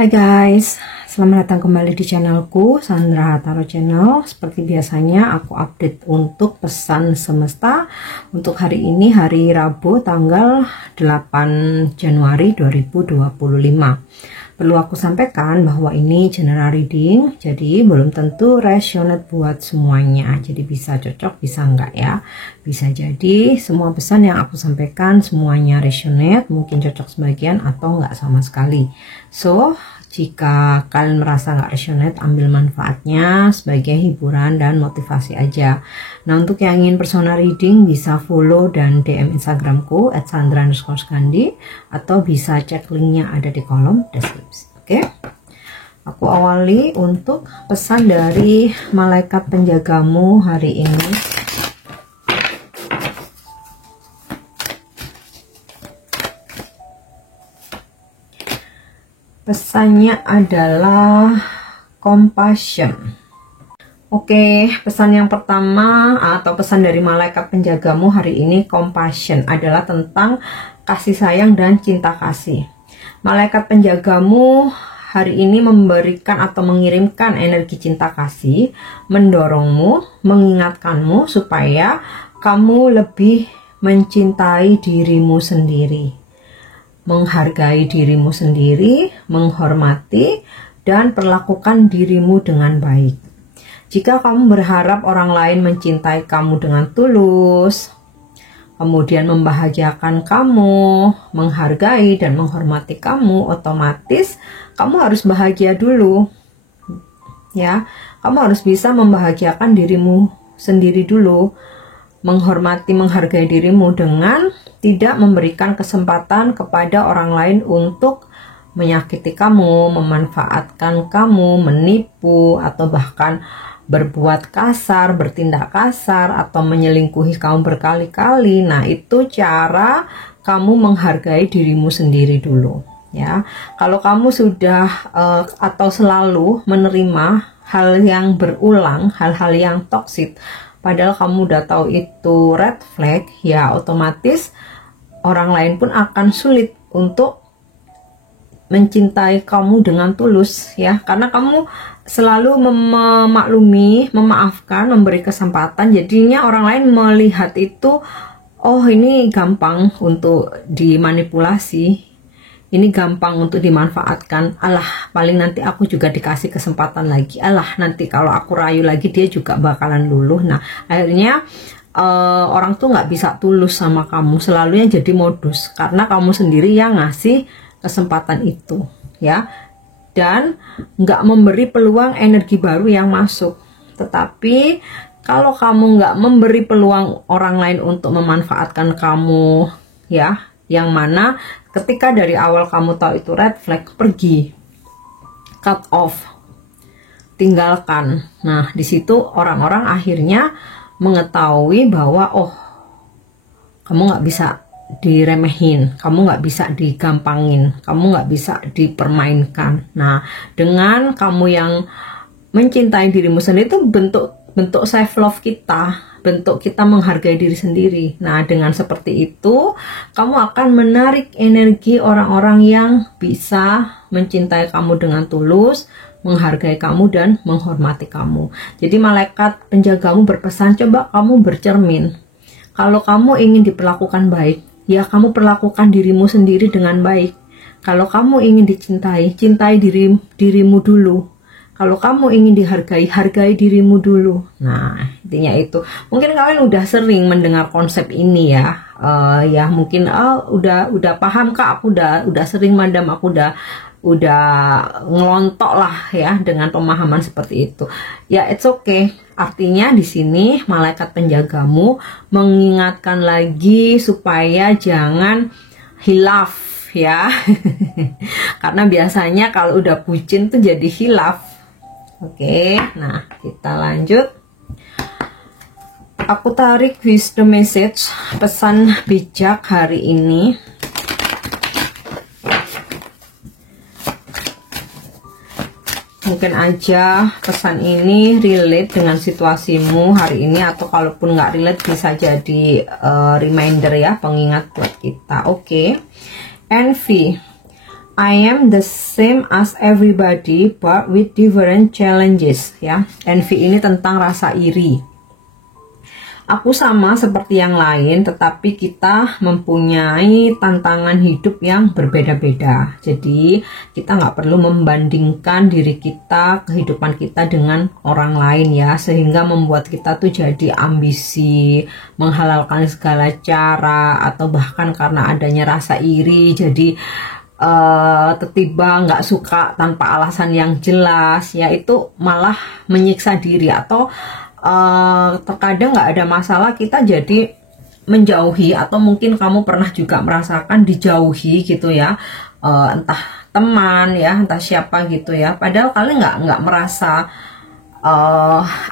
Hai guys, selamat datang kembali di channelku Sandra Tarot Channel. Seperti biasanya aku update untuk pesan semesta untuk hari ini, hari Rabu tanggal 8 Januari 2025. Perlu aku sampaikan bahwa ini general reading, jadi belum tentu resonate buat semuanya. Jadi bisa cocok, bisa enggak ya. Bisa jadi semua pesan yang aku sampaikan semuanya resonate, mungkin cocok sebagian atau enggak sama sekali. So, jika kalian merasa nggak resonate, ambil manfaatnya sebagai hiburan dan motivasi aja. Nah, untuk yang ingin personal reading bisa follow dan DM Instagramku @sandra_skandi atau bisa cek linknya ada di kolom deskripsi. Oke, aku awali untuk pesan dari malaikat penjagamu hari ini. Pesannya adalah compassion. Oke, pesan yang pertama atau pesan dari malaikat penjagamu hari ini compassion adalah tentang kasih sayang dan cinta kasih. Malaikat penjagamu hari ini memberikan atau mengirimkan energi cinta kasih, mendorongmu, mengingatkanmu supaya kamu lebih mencintai dirimu sendiri, menghargai dirimu sendiri, menghormati, dan perlakukan dirimu dengan baik. Jika kamu berharap orang lain mencintai kamu dengan tulus, kemudian membahagiakan kamu, menghargai dan menghormati kamu, otomatis kamu harus bahagia dulu. Ya, kamu harus bisa membahagiakan dirimu sendiri dulu. Menghormati, menghargai dirimu dengan tidak memberikan kesempatan kepada orang lain untuk menyakiti kamu, memanfaatkan kamu, menipu, atau bahkan berbuat kasar, bertindak kasar, atau menyelingkuhi kamu berkali-kali. Nah, itu cara kamu menghargai dirimu sendiri dulu. Ya, kalau kamu sudah atau selalu menerima hal yang berulang, hal-hal yang toksik, padahal kamu udah tahu itu red flag, ya otomatis orang lain pun akan sulit untuk mencintai kamu dengan tulus ya, karena kamu selalu memaklumi, memaafkan, memberi kesempatan. Jadinya orang lain melihat itu, oh ini gampang untuk dimanipulasi, ini gampang untuk dimanfaatkan. Alah, paling nanti aku juga dikasih kesempatan lagi. Alah, nanti kalau aku rayu lagi dia juga bakalan luluh. Nah, akhirnya orang tuh nggak bisa tulus sama kamu. Selalunya jadi modus karena kamu sendiri yang ngasih kesempatan itu, ya. Dan nggak memberi peluang energi baru yang masuk. Tetapi kalau kamu nggak memberi peluang orang lain untuk memanfaatkan kamu, ya, yang mana ketika dari awal kamu tahu itu red flag, pergi, cut off, tinggalkan. Nah, di situ orang-orang akhirnya mengetahui bahwa oh, kamu nggak bisa diremehin, kamu nggak bisa digampangin, kamu nggak bisa dipermainkan. Nah, dengan kamu yang mencintai dirimu sendiri itu bentuk self love kita, bentuk kita menghargai diri sendiri. Nah, dengan seperti itu kamu akan menarik energi orang-orang yang bisa mencintai kamu dengan tulus, menghargai kamu dan menghormati kamu. Jadi malaikat penjagamu berpesan, coba kamu bercermin. Kalau kamu ingin diperlakukan baik, ya kamu perlakukan dirimu sendiri dengan baik. Kalau kamu ingin dicintai, cintai dirimu dulu. Kalau kamu ingin dihargai, hargai dirimu dulu. Nah, intinya itu. Mungkin kalian udah sering mendengar konsep ini ya. Ya mungkin udah paham Kak, aku udah sering madam, aku udah ngelontok lah ya dengan pemahaman seperti itu. Ya, it's okay. Artinya di sini malaikat penjagamu mengingatkan lagi supaya jangan hilaf ya. Karena biasanya kalau udah bucin tuh jadi hilaf. Oke, nah kita lanjut. Aku tarik wisdom message, pesan bijak hari ini. Mungkin aja pesan ini relate dengan situasimu hari ini, atau kalaupun nggak relate bisa jadi reminder ya, pengingat buat kita. Oke. Envy. I am the same as everybody but with different challenges, ya. Envy ini tentang rasa iri. Aku sama seperti yang lain, tetapi kita mempunyai tantangan hidup yang berbeda-beda. Jadi kita nggak perlu membandingkan diri kita, kehidupan kita dengan orang lain ya, sehingga membuat kita tuh jadi ambisi, menghalalkan segala cara, atau bahkan karena adanya rasa iri, jadi tiba-tiba nggak suka tanpa alasan yang jelas, ya itu malah menyiksa diri. Atau terkadang nggak ada masalah kita jadi menjauhi, atau mungkin kamu pernah juga merasakan dijauhi gitu ya, entah teman ya, entah siapa gitu ya, padahal kalian nggak merasa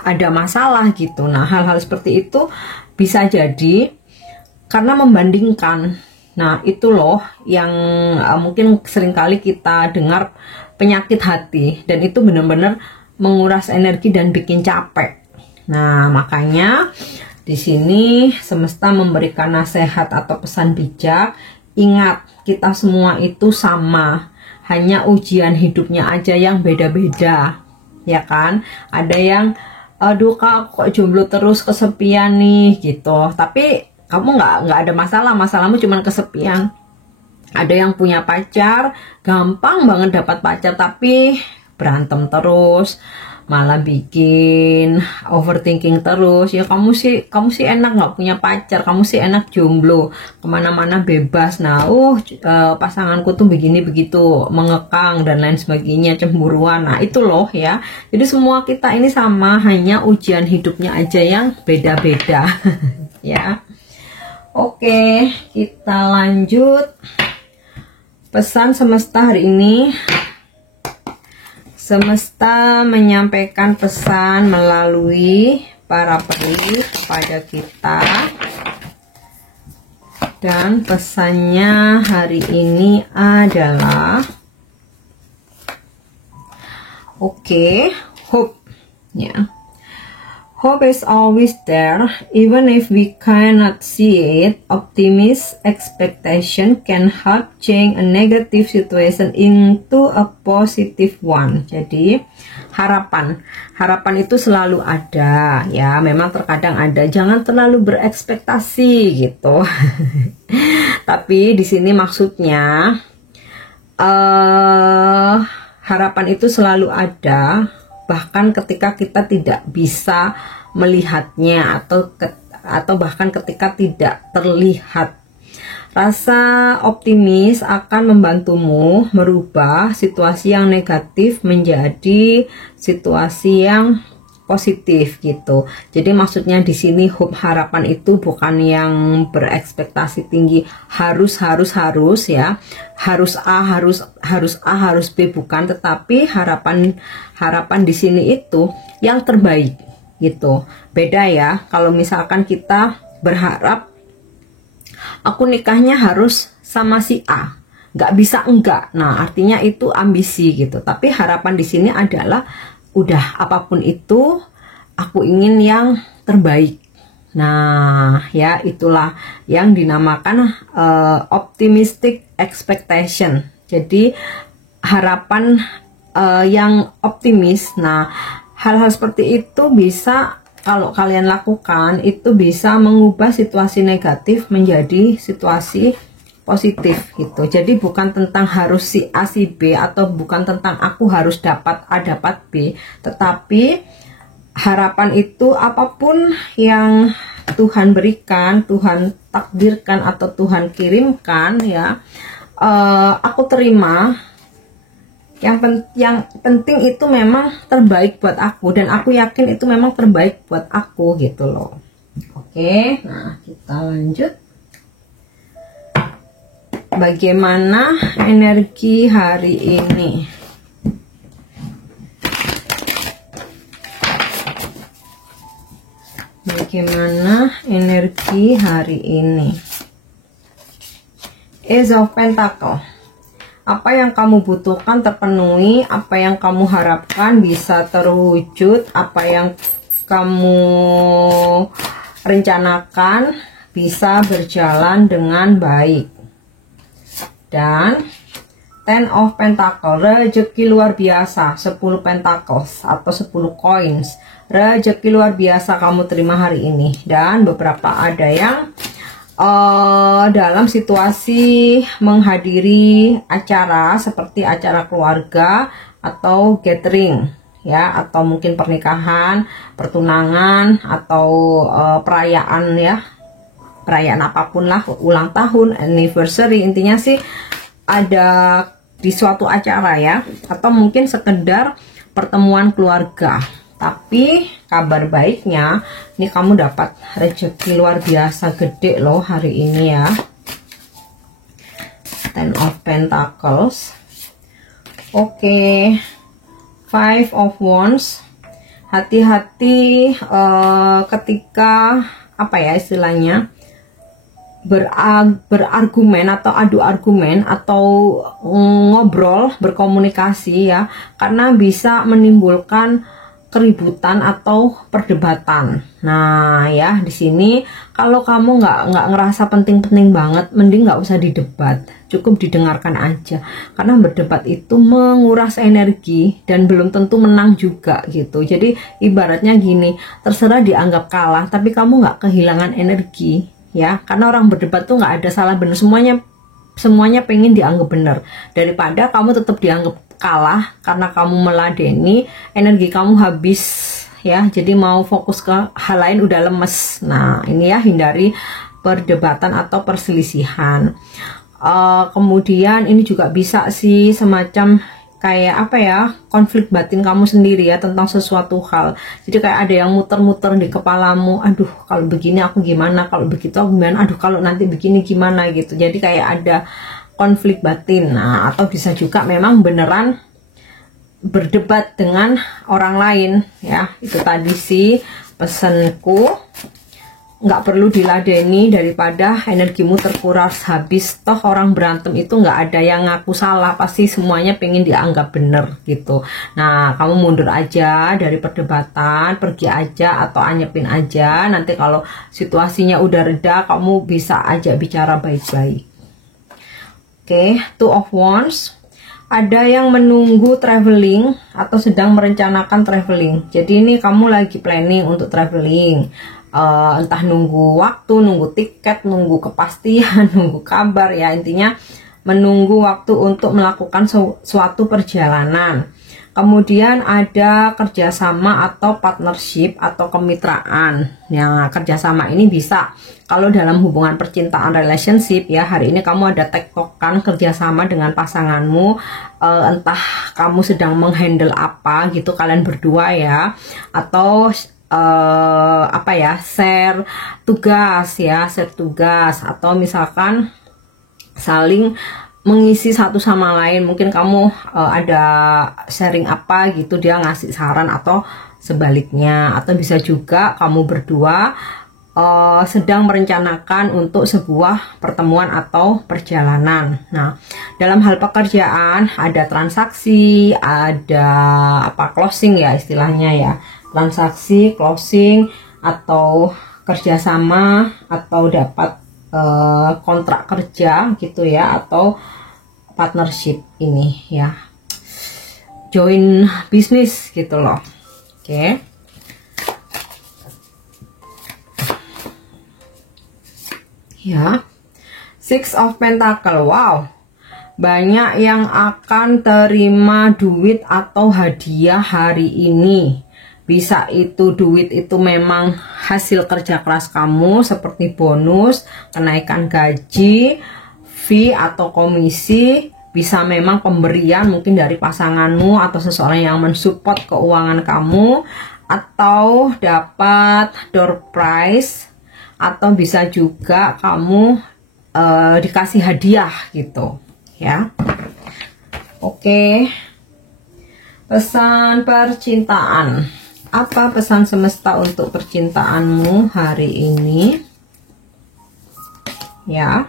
ada masalah gitu. Nah, hal-hal seperti itu bisa jadi karena membandingkan. Nah, itu loh yang mungkin seringkali kita dengar penyakit hati, dan itu benar-benar menguras energi dan bikin capek. Nah, makanya di sini semesta memberikan nasihat atau pesan bijak. Ingat, kita semua itu sama, hanya ujian hidupnya aja yang beda-beda, ya kan? Ada yang, aduh kak, kok jomblo terus, kesepian nih, gitu. Tapi kamu nggak ada masalah, masalahmu cuma kesepian. Ada yang punya pacar, gampang banget dapat pacar, tapi berantem terus, malah bikin overthinking terus. Ya kamu sih enak nggak punya pacar, kamu sih enak jomblo, kemana-mana bebas. Nah, pasanganku tuh begini begitu, mengekang dan lain sebagainya, cemburuan. Nah itu loh ya. Jadi semua kita ini sama, hanya ujian hidupnya aja yang beda-beda. Ya. Oke, kita lanjut. Pesan semesta hari ini. Semesta menyampaikan pesan melalui para peri kepada kita. Dan pesannya hari ini adalah hope ya. Hope is always there, even if we cannot see it. Optimism, expectation can help change a negative situation into a positive one. Jadi harapan itu selalu ada ya. Memang terkadang ada. Jangan terlalu berekspektasi gitu. Tapi di sini maksudnya harapan itu selalu ada. Bahkan ketika kita tidak bisa melihatnya, atau bahkan ketika tidak terlihat. Rasa optimis akan membantumu merubah situasi yang negatif menjadi situasi yang positif gitu. Jadi maksudnya di sini hope, harapan itu bukan yang berekspektasi tinggi, harus ya, harus A, harus B, bukan, tetapi harapan di sini itu yang terbaik gitu. Beda ya, kalau misalkan kita berharap aku nikahnya harus sama si A, nggak bisa enggak. Nah, artinya itu ambisi gitu. Tapi harapan di sini adalah udah apapun itu aku ingin yang terbaik. Nah, ya itulah yang dinamakan optimistic expectation. Jadi harapan yang optimis. Nah, hal-hal seperti itu bisa, kalau kalian lakukan, itu bisa mengubah situasi negatif menjadi situasi positif gitu. Jadi bukan tentang harus si A si B, atau bukan tentang aku harus dapat A dapat B, tetapi harapan itu apapun yang Tuhan berikan, Tuhan takdirkan, atau Tuhan kirimkan ya, aku terima. Yang penting itu memang terbaik buat aku, dan aku yakin itu memang terbaik buat aku gitu loh. Oke, nah kita lanjut. Bagaimana energi hari ini? Bagaimana energi hari ini? Ace of Pentacle. Apa yang kamu butuhkan terpenuhi, apa yang kamu harapkan bisa terwujud, apa yang kamu rencanakan bisa berjalan dengan baik. Dan Ten of Pentacle, rezeki luar biasa, 10 Pentacles atau 10 coins. Rezeki luar biasa kamu terima hari ini. Dan beberapa ada yang dalam situasi menghadiri acara seperti acara keluarga atau gathering ya, atau mungkin pernikahan, pertunangan, atau perayaan ya, perayaan apapun lah, ulang tahun, anniversary, intinya sih ada di suatu acara ya, atau mungkin sekedar pertemuan keluarga. Tapi kabar baiknya ini kamu dapat rezeki luar biasa gede loh hari ini ya. Ten of Pentacles. Oke. Five of Wands. Hati-hati ketika apa ya istilahnya, berargumen atau adu argumen atau ngobrol, berkomunikasi ya, karena bisa menimbulkan keributan atau perdebatan. Nah ya, di sini kalau kamu nggak ngerasa penting-penting banget, mending nggak usah didebat, cukup didengarkan aja, karena berdebat itu menguras energi dan belum tentu menang juga gitu. Jadi ibaratnya gini, terserah dianggap kalah tapi kamu nggak kehilangan energi ya, karena orang berdebat tuh nggak ada salah benar, semuanya pengen dianggap benar, daripada kamu tetap dianggap kalah karena kamu meladeni, energi kamu habis ya, jadi mau fokus ke hal lain udah lemes. Nah ini ya, hindari perdebatan atau perselisihan. Kemudian ini juga bisa sih semacam kayak apa ya, konflik batin kamu sendiri ya tentang sesuatu hal. Jadi kayak ada yang muter-muter di kepalamu, aduh kalau begini aku gimana, kalau begitu aku gimana, aduh kalau nanti begini gimana gitu. Jadi kayak ada konflik batin. Nah atau bisa juga memang beneran berdebat dengan orang lain ya. Itu tadi sih pesanku, nggak perlu diladeni daripada energimu terkuras habis. Toh orang berantem itu nggak ada yang ngaku salah, pasti semuanya pengen dianggap bener gitu. Nah kamu mundur aja dari perdebatan, pergi aja atau anyepin aja, nanti kalau situasinya udah reda kamu bisa aja bicara baik-baik. Oke, Two of Wands. Ada yang menunggu traveling atau sedang merencanakan traveling. Jadi ini kamu lagi planning untuk traveling, entah nunggu waktu, nunggu tiket, nunggu kepastian, nunggu kabar ya, intinya menunggu waktu untuk melakukan suatu perjalanan. Kemudian ada kerjasama atau partnership atau kemitraan. Yang kerjasama ini bisa kalau dalam hubungan percintaan, relationship ya, hari ini kamu ada tektokan kerjasama dengan pasanganmu, entah kamu sedang menghandle apa gitu kalian berdua ya, atau apa ya, share tugas ya, share tugas, atau misalkan saling mengisi satu sama lain. Mungkin kamu ada sharing apa gitu, dia ngasih saran atau sebaliknya. Atau bisa juga kamu berdua sedang merencanakan untuk sebuah pertemuan atau perjalanan. Nah dalam hal pekerjaan ada transaksi, ada apa, closing ya istilahnya ya, transaksi, closing, atau kerjasama, atau dapat kontrak kerja gitu ya, atau partnership ini ya, join bisnis gitu loh. Oke. Ya, Six of Pentacle. Wow, banyak yang akan terima duit atau hadiah hari ini. Bisa itu duit itu memang hasil kerja keras kamu, seperti bonus, kenaikan gaji, fee atau komisi. Bisa memang pemberian mungkin dari pasanganmu atau seseorang yang mensupport keuangan kamu, atau dapat door prize, atau bisa juga kamu dikasih hadiah gitu ya. Oke, pesan percintaan. Apa pesan semesta untuk percintaanmu hari ini? Ya.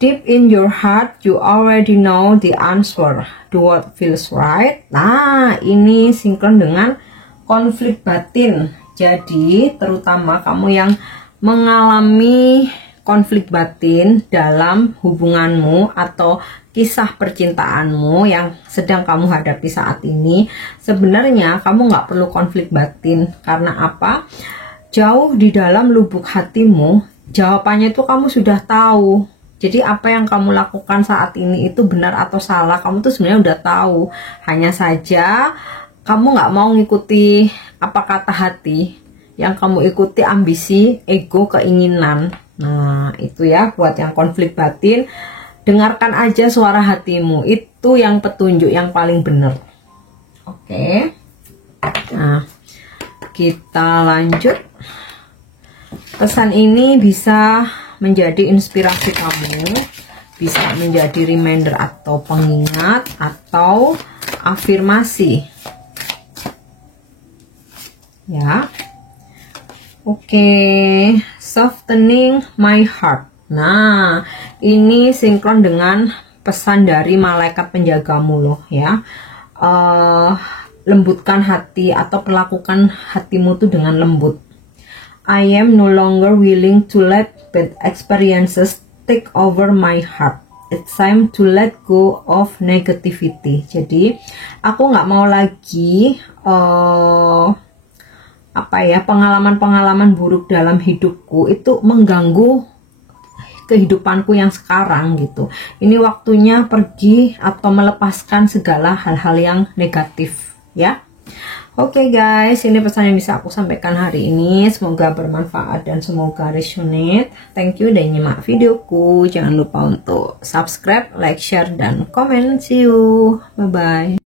Deep in your heart, you already know the answer. Do what feels right. Nah, ini sinkron dengan konflik batin. Jadi, terutama kamu yang mengalami konflik batin dalam hubunganmu atau kisah percintaanmu yang sedang kamu hadapi saat ini, sebenarnya kamu nggak perlu konflik batin. Karena apa? Jauh di dalam lubuk hatimu, jawabannya itu kamu sudah tahu. Jadi apa yang kamu lakukan saat ini itu benar atau salah, kamu tuh sebenarnya udah tahu. Hanya saja kamu nggak mau ngikuti apa kata hati, yang kamu ikuti ambisi, ego, keinginan. Nah itu ya buat yang konflik batin, dengarkan aja suara hatimu, itu yang petunjuk yang paling benar. Oke. Nah kita lanjut. Pesan ini bisa menjadi inspirasi kamu, bisa menjadi reminder atau pengingat atau afirmasi. Ya. Oke, softening my heart. Nah, ini sinkron dengan pesan dari malaikat penjagamu loh ya. Lembutkan hati atau perlakukan hatimu tuh dengan lembut. I am no longer willing to let bad experiences take over my heart. It's time to let go of negativity. Jadi aku nggak mau lagi pengalaman-pengalaman buruk dalam hidupku itu mengganggu kehidupanku yang sekarang gitu. Ini waktunya pergi atau melepaskan segala hal-hal yang negatif ya. Oke guys, ini pesan yang bisa aku sampaikan hari ini. Semoga bermanfaat dan semoga resonate. Thank you udah nyimak videoku. Jangan lupa untuk subscribe, like, share, dan komen. See you. Bye-bye.